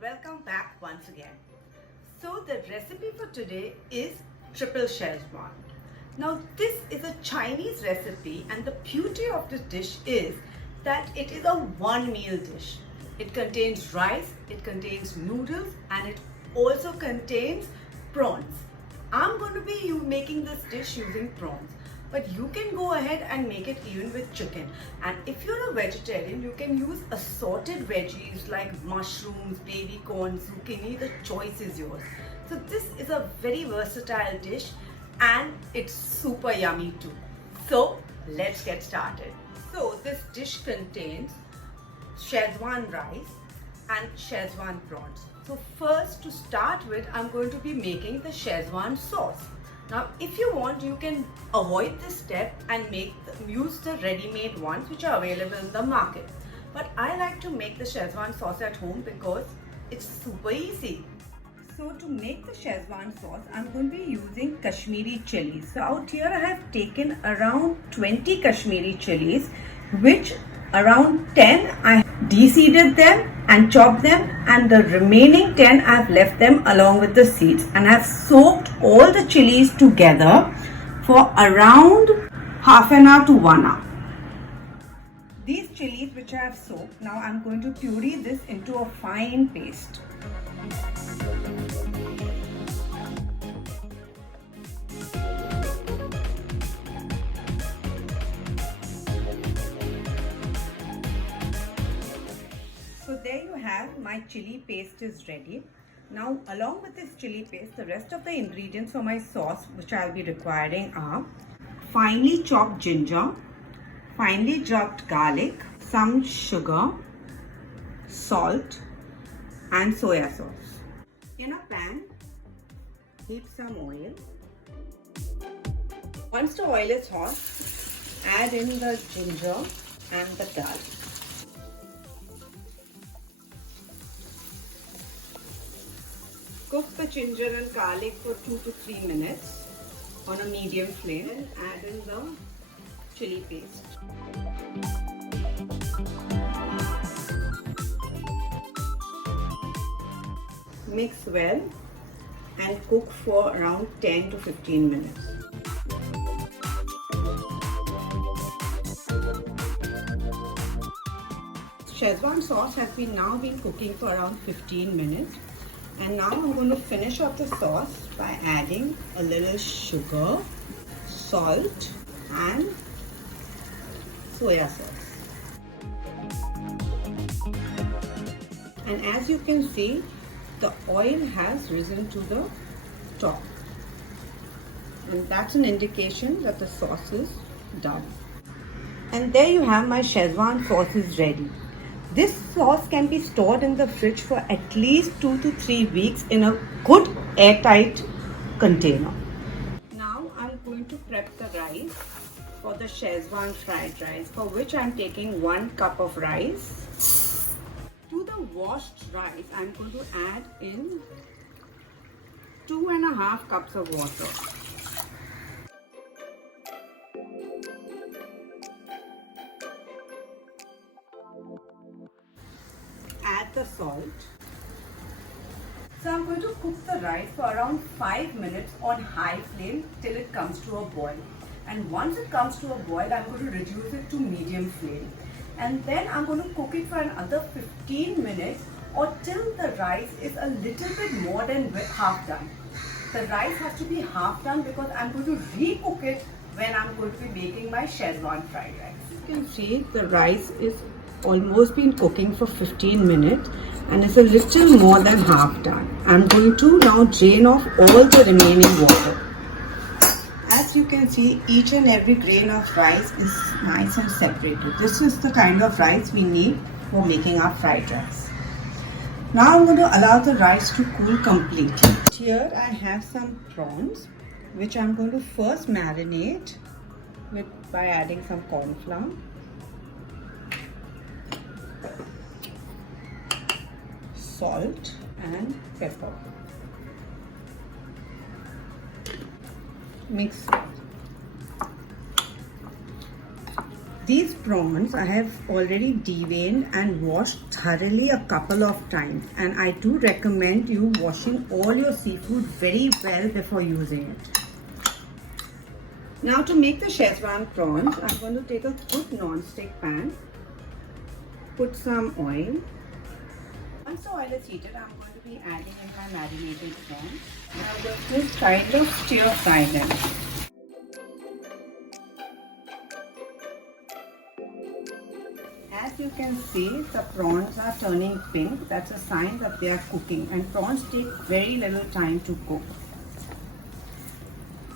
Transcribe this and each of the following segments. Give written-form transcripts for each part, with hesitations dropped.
welcome back once again. So the recipe for today is triple Shezwan. Now this is a Chinese recipe and the beauty of this dish is that it is a one meal dish. It contains rice, it contains noodles and it also contains prawns. I'm going to be making this dish using prawns. But you can go ahead and make it even with chicken. And if you're a vegetarian, you can use assorted veggies like mushrooms, baby corn, zucchini. The choice is yours. So this is a very versatile dish and it's super yummy too. So let's get started. So this dish contains Shezwan rice and Shezwan prawns. So first, to start with, I'm going to be making the Shezwan sauce. Now, if you want, you can avoid this step and use the ready-made ones which are available in the market. But I like to make the Shezwan sauce at home because it's super easy. So to make the Shezwan sauce, I'm going to be using Kashmiri chillies. So out here I have taken around 20 Kashmiri chillies, which around 10 I deseeded them and chopped them, and the remaining 10 I have left them along with the seeds, and I have soaked all the chilies together for around half an hour to 1 hour. These chilies which I have soaked, now I am going to puree this into a fine paste. So there you have, my chili paste is ready. Now along with this chili paste, the rest of the ingredients for my sauce which I will be requiring are finely chopped ginger, finely chopped garlic, some sugar, salt and soya sauce. In a pan, heat some oil. Once the oil is hot, add in the ginger and the garlic. Cook the ginger and garlic for 2 to 3 minutes on a medium flame and add in the chili paste. Mix well and cook for around 10 to 15 minutes. Shezwan sauce has now been cooking for around 15 minutes. And now I'm going to finish off the sauce by adding a little sugar, salt and soya sauce. And as you can see, the oil has risen to the top. And that's an indication that the sauce is done. And there you have, my Shezwan sauce is ready. This sauce can be stored in the fridge for at least 2 to 3 weeks in a good airtight container. Now I'm going to prep the rice for the Shezwan fried rice, for which I'm taking 1 cup of rice. To the washed rice, I'm going to add in 2.5 cups of water. Add the salt. So I'm going to cook the rice for around 5 minutes on high flame till it comes to a boil. And once it comes to a boil, I'm going to reduce it to medium flame. And then I'm going to cook it for another 15 minutes or till the rice is a little bit more than half done. The rice has to be half done because I'm going to re-cook it when I'm going to be making my Shezwan fried rice. You can see the rice is almost been cooking for 15 minutes and it's a little more than half done. I'm going to now drain off all the remaining water. As you can see, each and every grain of rice is nice and separated. This is the kind of rice we need for making our fried rice. Now I'm going to allow the rice to cool completely. Here I have some prawns which I'm going to first marinate by adding some cornflour, salt and pepper. Mix. These prawns I have already deveined and washed thoroughly a couple of times, and I do recommend you washing all your seafood very well before using it. Now to make the Shezwan prawns, I'm going to take a good non-stick pan, put some oil. Once the oil is heated, I'm going to be adding in my marinated prawns. Now just kind of stir fry them. As you can see, the prawns are turning pink. That's a sign that they are cooking, and prawns take very little time to cook.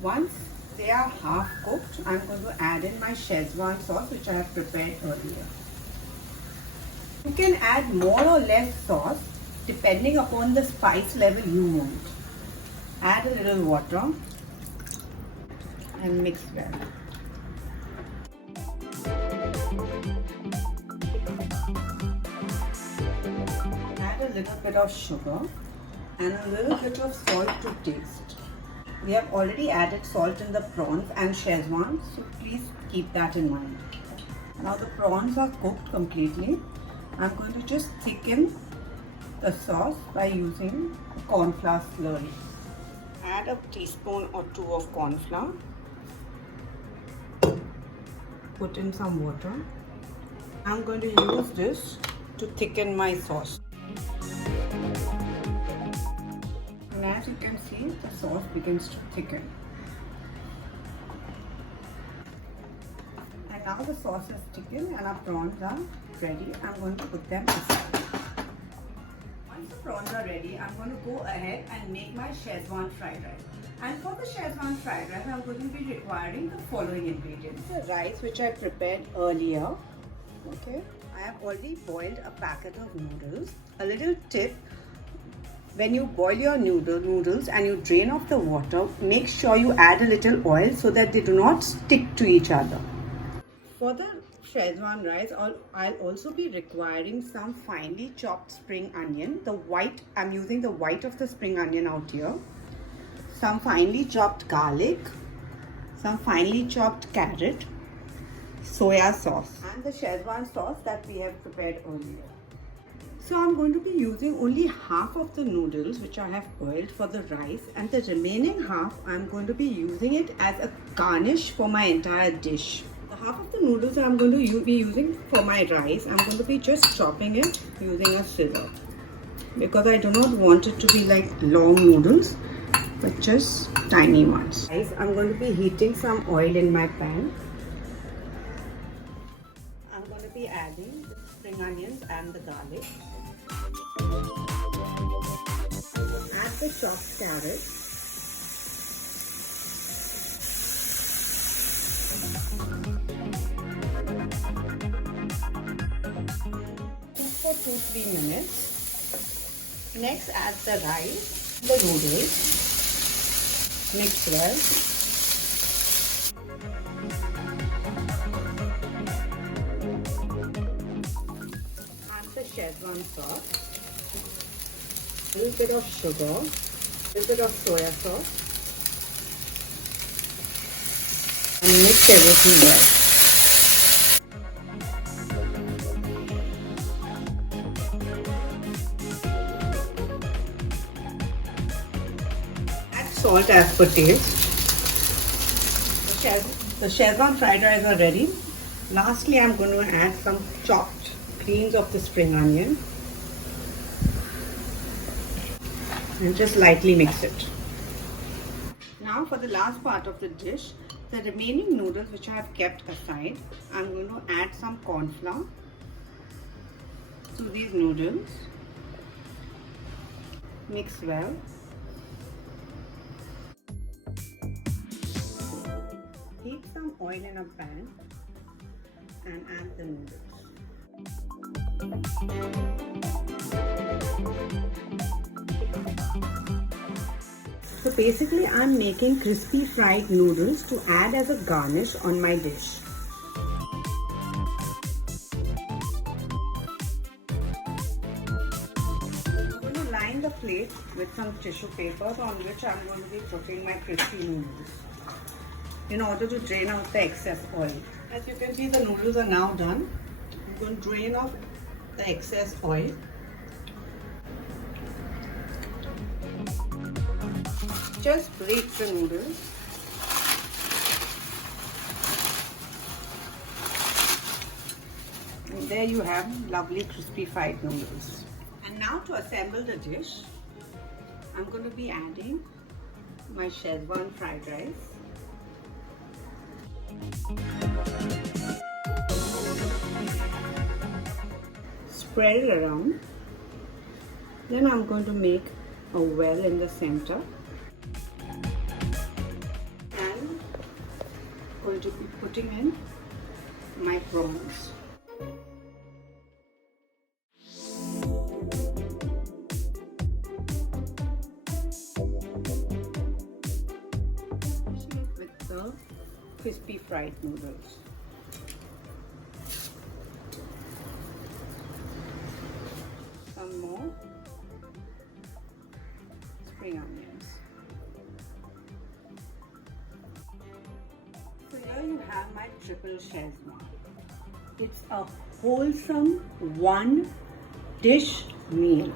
Once they are half cooked, I'm going to add in my Shezwan sauce which I have prepared earlier. You can add more or less sauce depending upon the spice level you want. Add a little water and mix well. Add a little bit of sugar and a little bit of salt to taste. We have already added salt in the prawns and Shezwan, so please keep that in mind. Now the prawns are cooked completely. I'm going to just thicken the sauce by using cornflour slurry. Add a teaspoon or two of cornflour. Put in some water. I'm going to use this to thicken my sauce. And as you can see, the sauce begins to thicken. And now the sauce is thickened and our prawns are ready. I'm going to put them aside. Once the prawns are ready, I'm going to go ahead and make my Shezwan fried rice. And for the Shezwan fried rice, I'm going to be requiring the following ingredients. The rice which I prepared earlier. Okay, I have already boiled a packet of noodles. A little tip. When you boil your noodles and you drain off the water, make sure you add a little oil so that they do not stick to each other. For the Shezwan rice, I'll also be requiring some finely chopped spring onion. I'm using the white of the spring onion out here. Some finely chopped garlic, some finely chopped carrot, soya sauce, and the Shezwan sauce that we have prepared earlier. So I'm going to be using only half of the noodles which I have boiled for the rice, and the remaining half I'm going to be using it as a garnish for my entire dish. The half of the noodles I'm going to be using for my rice, I'm going to be just chopping it using a scissor, because I do not want it to be like long noodles but just tiny ones. Guys, I'm going to be heating some oil in my pan. I'm going to be adding the spring onions and the garlic. Add the chopped carrot. Cook for 2-3 minutes. Next add the rice, the noodles. Mix well. Add the Shezwan sauce, a little bit of sugar, a little bit of soya sauce, and mix everything well. Add salt as per taste. The Shezwan fried rice are ready. Lastly, I'm going to add some chopped greens of the spring onion and just lightly mix it. Now for the last part of the dish, the remaining noodles which I have kept aside, I'm going to add some cornflour to these noodles. Mix well. Heat some oil in a pan and add the noodles. So basically I'm making crispy fried noodles to add as a garnish on my dish. I'm going to line the plate with some tissue papers on which I'm going to be putting my crispy noodles in order to drain out the excess oil. As you can see, the noodles are now done. I'm going to drain off the excess oil. Just break the noodles. And there you have lovely crispy fried noodles. And now to assemble the dish, I'm going to be adding my Shezwan fried rice. Spread it around. Then I'm going to make a well in the center. And going to be putting in my prawns. With the crispy fried noodles. Some more spring onions. So here you have my triple Shezwan. It's a wholesome one dish meal.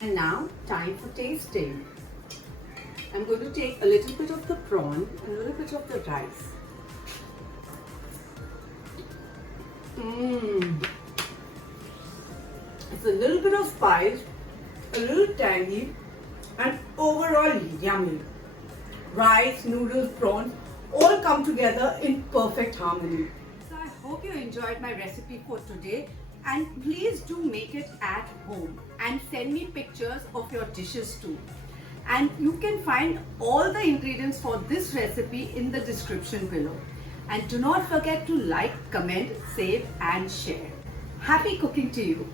And now time for tasting. I'm going to take a little bit of the prawn and a little bit of the rice. It's a little bit of spice, a little tangy, and overall yummy. Rice, noodles, prawns all come together in perfect harmony. So I hope you enjoyed my recipe for today, and please do make it at home and send me pictures of your dishes too. And you can find all the ingredients for this recipe in the description below. And do not forget to like, comment, save and share. Happy cooking to you.